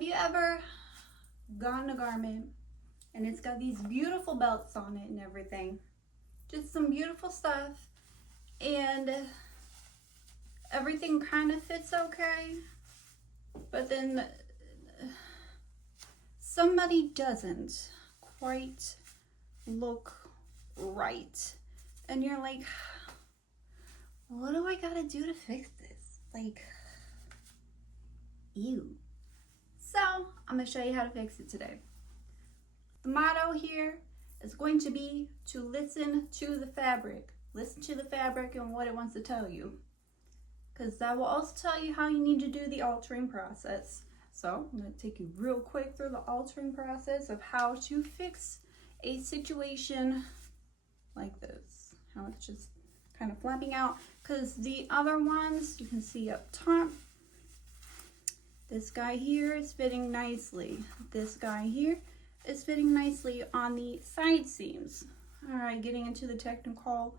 Have you ever gotten a garment and it's got these beautiful belts on it and everything? Just some beautiful stuff, and everything kind of fits okay, but then somebody doesn't quite look right. And you're like, what do I gotta do to fix this? Like, ew. So I'm gonna show you how to fix it today. The motto here is going to be to listen to the fabric. Listen to the fabric and what it wants to tell you, because that will also tell you how you need to do the altering process. So I'm going to take you real quick through the altering process of how to fix a situation like this. How it's just kind of flapping out, because the other ones you can see up top, this guy here is fitting nicely. This guy here is fitting nicely on the side seams. All right, getting into the technical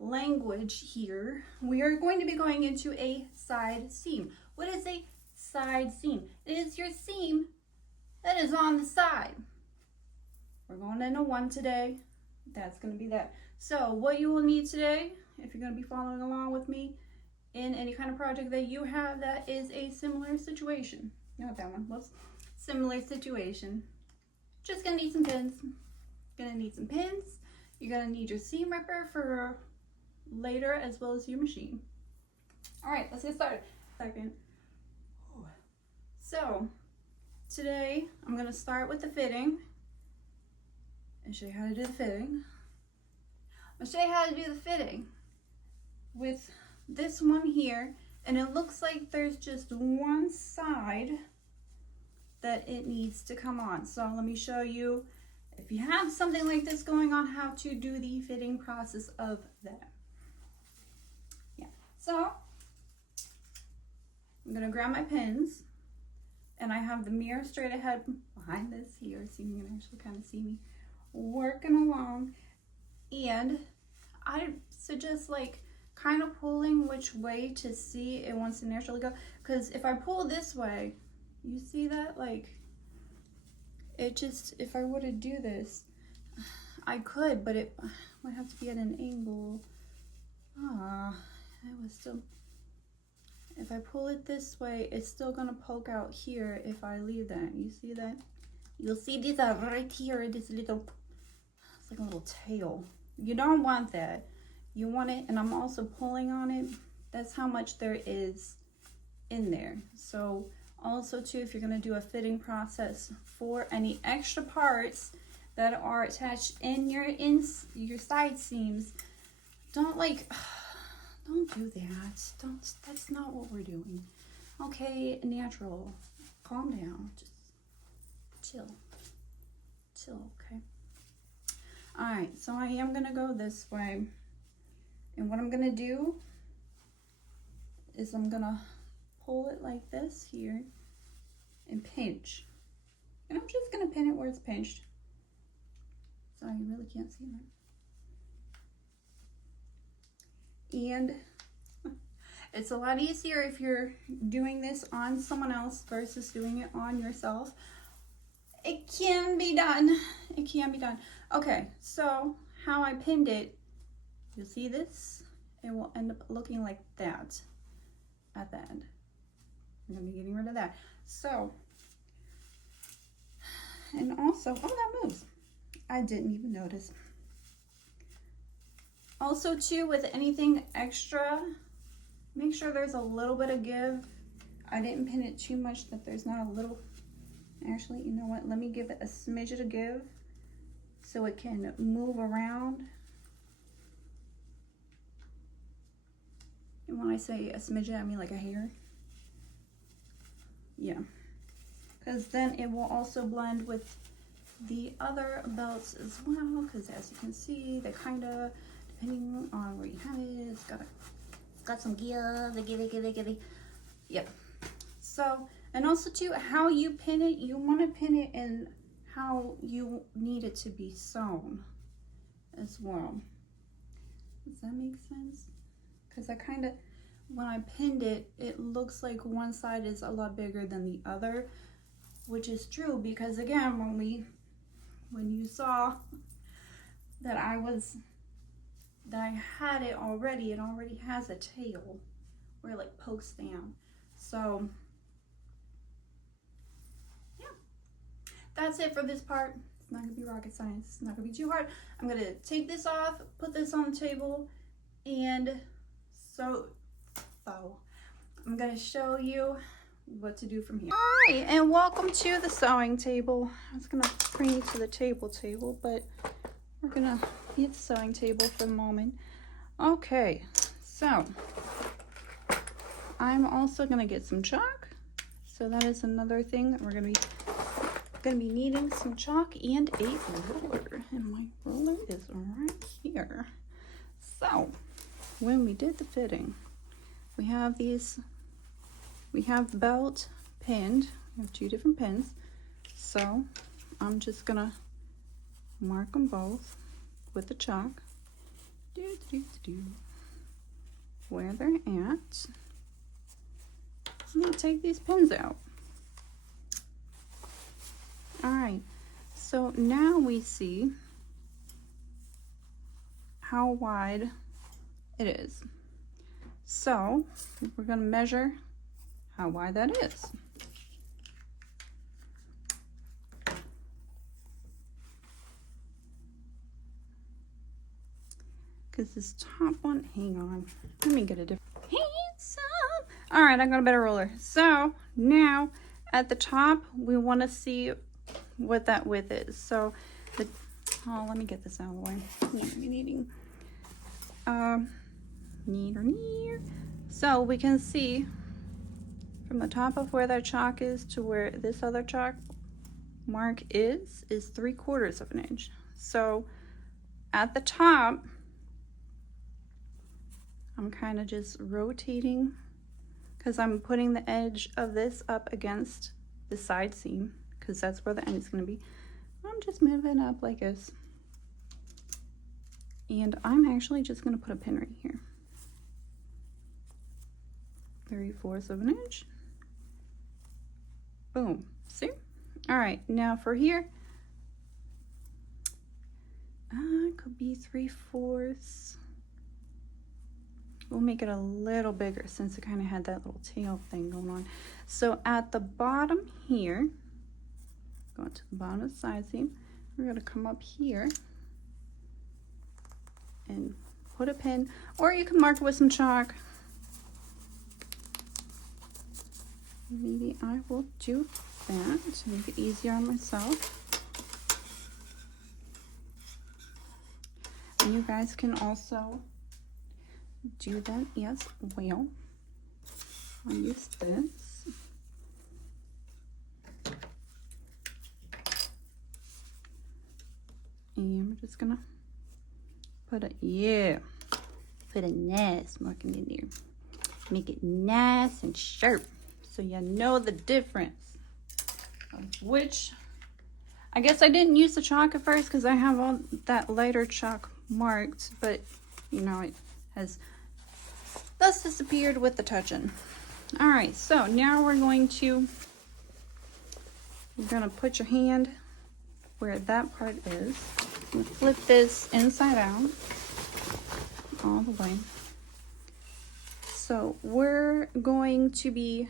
language here, we are going to be going into a side seam. What is a side seam? It is your seam that is on the side. We're going into one today. That's going to be that. So what you will need today, if you're going to be following along with me in any kind of project that you have that is a similar situation, not that one, whoops, similar situation, just going to need some pins. Going to need some pins. You're going to need your seam ripper for later, as well as your machine. All right, let's get started. Second. So today I'm going to start with the fitting and show you how to do the fitting. I'll show you how to do the fitting with this one here, and it looks like there's just one side that it needs to come on. So let me show you, if you have something like this going on, how to do the fitting process of that. Yeah, so I'm gonna grab my pins, and I have the mirror straight ahead behind this here, so you can actually kind of see me working along. And I suggest like kind of pulling which way to see it wants to naturally go, because if I pull this way, you see that, like, it just, if I were to do this, I could, but it would have to be at an angle. It was still, if I pull it this way, it's still gonna poke out here if I leave that. You see that? You'll see this right here, this little, it's like a little tail. You don't want that. You want it, and I'm also pulling on it. That's how much there is in there. So also too, if you're going to do a fitting process for any extra parts that are attached in your side seams, don't do that. That's not what we're doing. Okay, natural. Calm down. Just chill, okay? All right, so I am going to go this way. And what I'm going to do is I'm going to pull it like this here and pinch. And I'm just going to pin it where it's pinched. Sorry, you really can't see that. And it's a lot easier if you're doing this on someone else versus doing it on yourself. It can be done. It can be done. Okay, so how I pinned it, you'll see this, it will end up looking like that at the end. I'm gonna be getting rid of that. So, and also, oh, that moves. I didn't even notice. Also too, with anything extra, make sure there's a little bit of give. I didn't pin it too much that there's not a little, actually, you know what? Let me give it a smidge of give so it can move around. And when I say a smidge, I mean like a hair. Yeah, because then it will also blend with the other belts as well, because as you can see, they kind of, depending on where you have it, it's got some give, give it. Yep. So, and also too, how you pin it, you want to pin it in how you need it to be sewn as well. Does that make sense? Because I kind of, when I pinned it, it looks like one side is a lot bigger than the other. which is true because again, when you saw that I had it already, it already has a tail where it like pokes down. So yeah, that's it for this part. It's not gonna be rocket science. It's not gonna be too hard. I'm gonna take this off, put this on the table, and so I'm gonna show you what to do from here. All right, and welcome to the sewing table. I was gonna bring you to the table, but we're gonna be at the sewing table for the moment. Okay, so I'm also gonna get some chalk. So that is another thing that we're gonna be needing, some chalk and a ruler. And my ruler is right here. So when we did the fitting, we have the belt pinned. We have 2 different pins. So I'm just gonna mark them both with the chalk. Where they're at. I'm gonna take these pins out. All right, so now we see how wide it is. So we're gonna measure how wide that is. Because this top one, hang on, let me get a different, handsome. All right, I got a better ruler. So now at the top, we wanna see what that width is. So let me get this out of the way. I'm gonna be needing, so we can see from the top of where that chalk is to where this other chalk mark is 3/4 of an inch. So at the top, I'm kind of just rotating because I'm putting the edge of this up against the side seam because that's where the end is going to be. I'm just moving up like this. And I'm actually just going to put a pin right here. 3/4 of an inch. Boom. See? All right. Now for here, could be 3/4. We'll make it a little bigger since it kind of had that little tail thing going on. So at the bottom here, going to the bottom of the side seam, we're going to come up here and put a pin, or you can mark it with some chalk. Maybe I will do that to make it easier on myself. And you guys can also do that as well. I'll use this. And we're just gonna put a nice marking in there. Make it nice and sharp so you know the difference of which. I guess I didn't use the chalk at first because I have all that lighter chalk marked, but you know, it has thus disappeared with the touching. All right, so now we're gonna put your hand where that part is. I'm gonna flip this inside out all the way. So we're going to be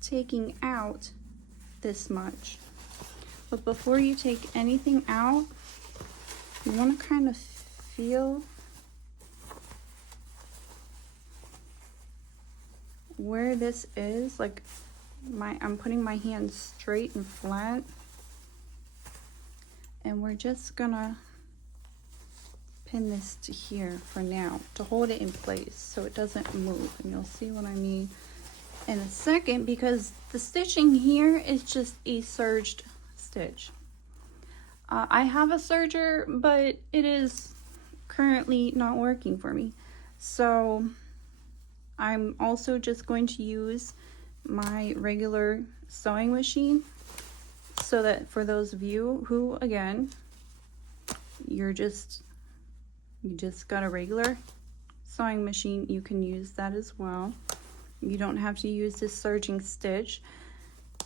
taking out this much. But before you take anything out, you want to kind of feel where this is. Like I'm putting my hand straight and flat, and we're just gonna pin this to here for now to hold it in place so it doesn't move, and you'll see what I mean in a second, because the stitching here is just a serged stitch. I have a serger, but it is currently not working for me, so I'm also just going to use my regular sewing machine, so that for those of you who, again, you just got a regular sewing machine, you can use that as well. You don't have to use this serging stitch.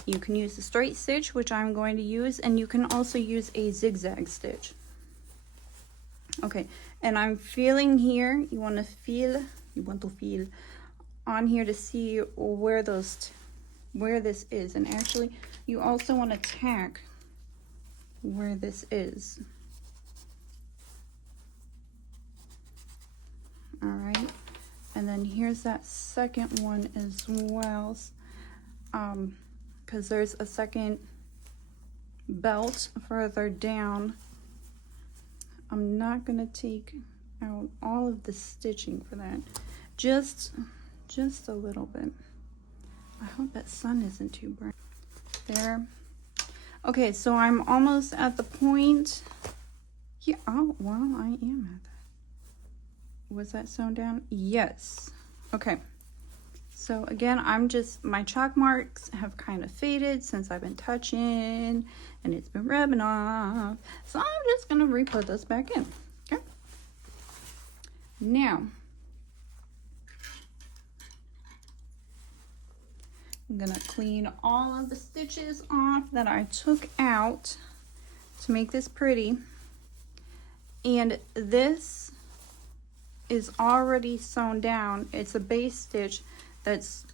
You can use the straight stitch, which I'm going to use, and you can also use a zigzag stitch. Okay, and I'm feeling here, you want to feel on here to see where where this is. And actually, you also want to tack where this is. All right, and then here's that second one as well, because there's a second belt further down. I'm not gonna take out all of the stitching for that, just a little bit. I hope that sun isn't too bright. There. Okay, so I'm almost at the point here. Oh, well, I am at that. Was that sewn down? Yes. Okay. So again, my chalk marks have kind of faded since I've been touching and it's been rubbing off. So I'm just gonna re-put this back in, okay? Now, I'm gonna clean all of the stitches off that I took out to make this pretty. And this is already sewn down. It's a base stitch that's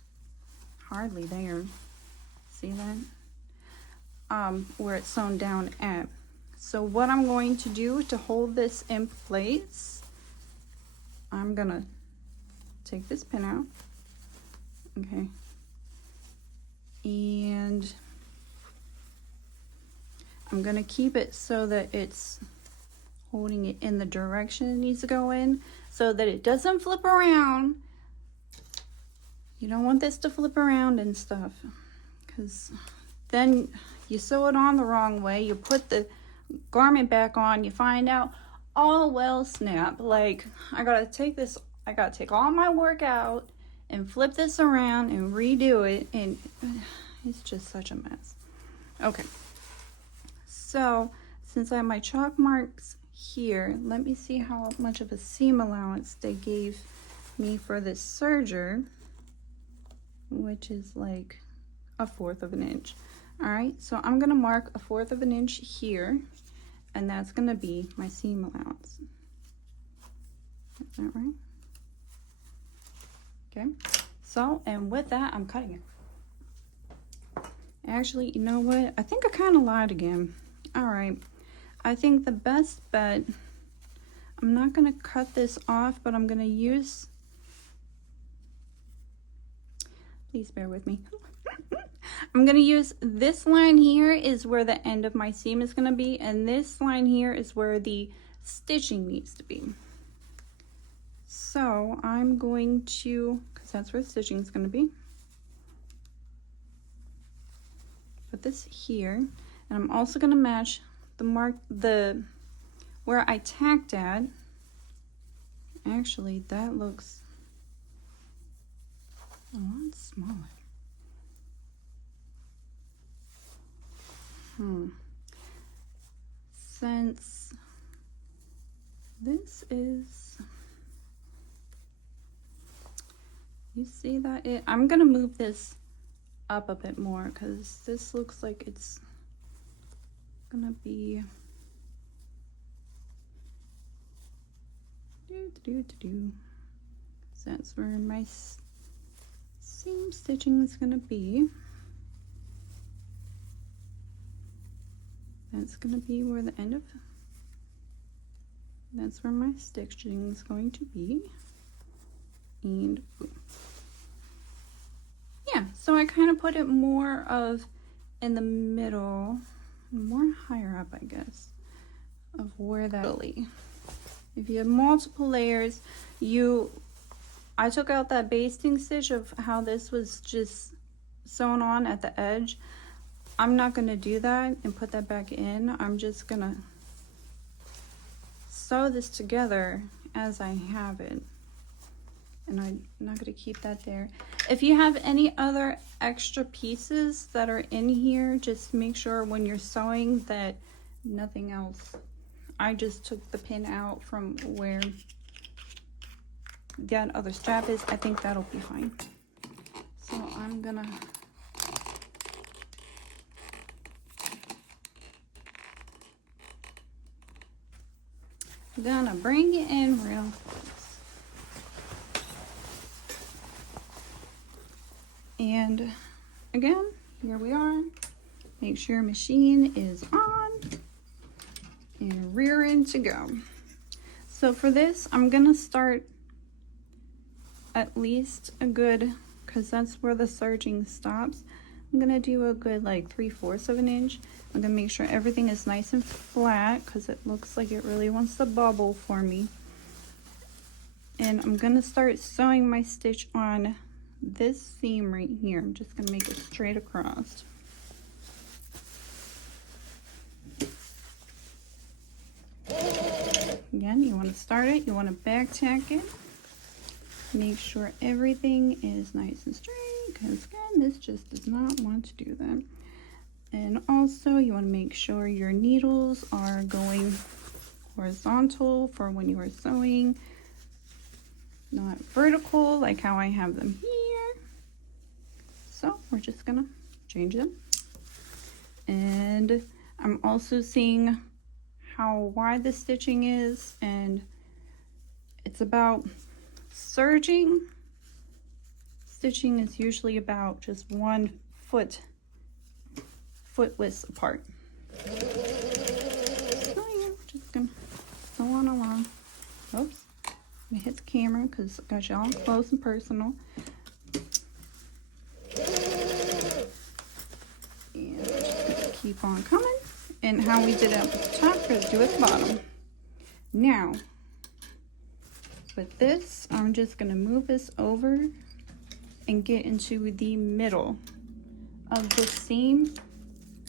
hardly there. See that? Where it's sewn down at. So what I'm going to do to hold this in place, I'm gonna take this pin out, okay, and I'm gonna keep it so that it's holding it in the direction it needs to go in, so that it doesn't flip around. You don't want this to flip around and stuff, because then you sew it on the wrong way. You put the garment back on, you find out, oh well, snap, like I gotta take all my work out and flip this around and redo it, and it's just such a mess. Okay, so since I have my chalk marks here, let me see how much of a seam allowance they gave me for this serger, which is like 1/4 of an inch. All right, so I'm gonna mark 1/4 of an inch here, and that's gonna be my seam allowance. Is that right? Okay, so, and with that, I'm cutting it. Actually, you know what? I think I kind of lied again. All right, I think the best bet, I'm not gonna cut this off, but I'm gonna use, please bear with me. I'm gonna use this line here is where the end of my seam is gonna be, and this line here is where the stitching needs to be. So I'm going to, because that's where the stitching is gonna be, put this here, and I'm also gonna match the where I tacked at. Actually, that looks a lot smaller. Since this is, you see that I'm gonna move this up a bit more, because this looks like it's gonna be so that's where my seam stitching is gonna be. That's gonna be where the end of, that's where my stitching is going to be. And boom. Yeah, so I kind of put it more of in the middle, more higher up, I guess, of where that really. If you have multiple layers, I took out that basting stitch of how this was just sewn on at the edge. I'm not gonna do that and put that back in. I'm just gonna sew this together as I have it. And I'm not gonna keep that there. If you have any other extra pieces that are in here, just make sure when you're sewing that nothing else. I just took the pin out from where that other strap is. I think that'll be fine. So I'm gonna Gonna bring it in real close. And again, here we are. Make sure machine is on and rearing to go. So for this, I'm gonna start at least a good, because that's where the serging stops. I'm gonna do a good like 3/4 of an inch. I'm gonna make sure everything is nice and flat because it looks like it really wants to bubble for me. And I'm gonna start sewing my stitch on this seam right here. I'm just gonna make it straight across. Again, you want to start it, you want to back tack it. Make sure everything is nice and straight, because again, this just does not want to do that. And also, you want to make sure your needles are going horizontal for when you are sewing, not vertical like how I have them here. So we're just gonna change them. And I'm also seeing how wide the stitching is, and it's about serging. Stitching is usually about just 1 foot width apart. So yeah, just gonna sew on along. Oops, I hit the camera because I got you all close and personal. And just keep on coming. And how we did it at the top, we're gonna do at the bottom. Now, with this, I'm just gonna move this over and get into the middle of the seam.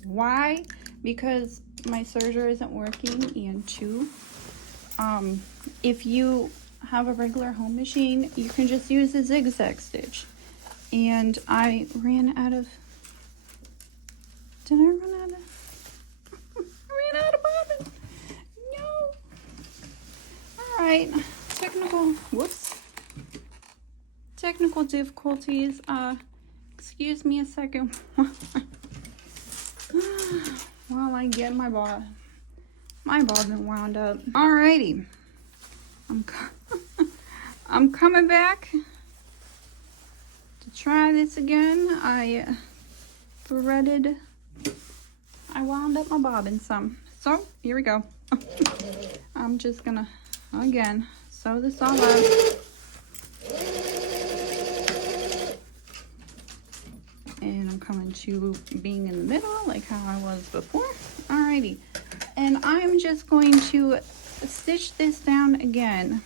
Why? Because my serger isn't working, and 2, if you have a regular home machine, you can just use a zigzag stitch. And I ran out of, did I run out of? Ran out of bobbin. No. All right, technical difficulties. Excuse me a second while I get my bobbin wound up. Alrighty, I'm coming back to try this again. I wound up my bobbin some. So here we go. I'm just gonna again sew this all up. And I'm coming to being in the middle like how I was before. Alrighty. And I'm just going to stitch this down again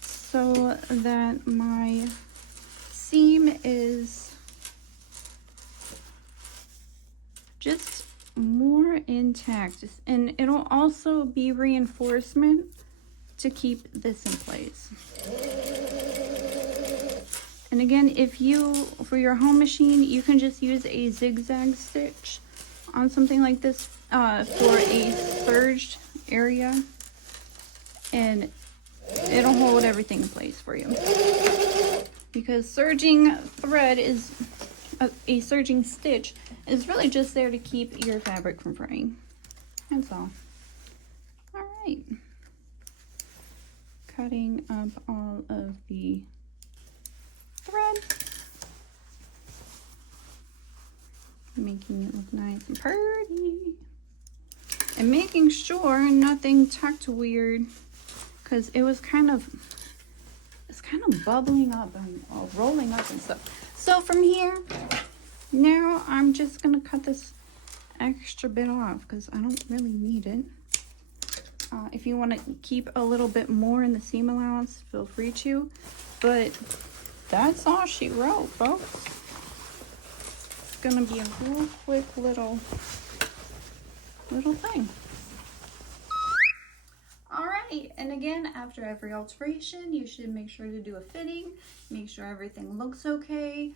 so that my seam is just more intact, and it'll also be reinforcement to keep this in place. And again, if you, for your home machine, you can just use a zigzag stitch on something like this for a serged area, and it'll hold everything in place for you. Because serging thread is a serging stitch is really just there to keep your fabric from fraying. That's all. All right. Cutting up all of the thread, making it look nice and pretty, and making sure nothing tucked weird, because it's kind of bubbling up and rolling up and stuff. So from here, now I'm just gonna cut this extra bit off because I don't really need it. If you want to keep a little bit more in the seam allowance, feel free to, but that's all she wrote, folks. It's gonna be a real quick little thing. All right, and again, after every alteration, you should make sure to do a fitting, make sure everything looks okay.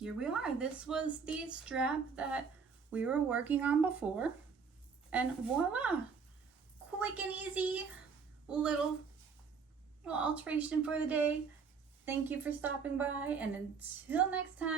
Here we are. This was the strap that we were working on before, and voila, quick and easy little alteration for the day. Thank you for stopping by, and until next time.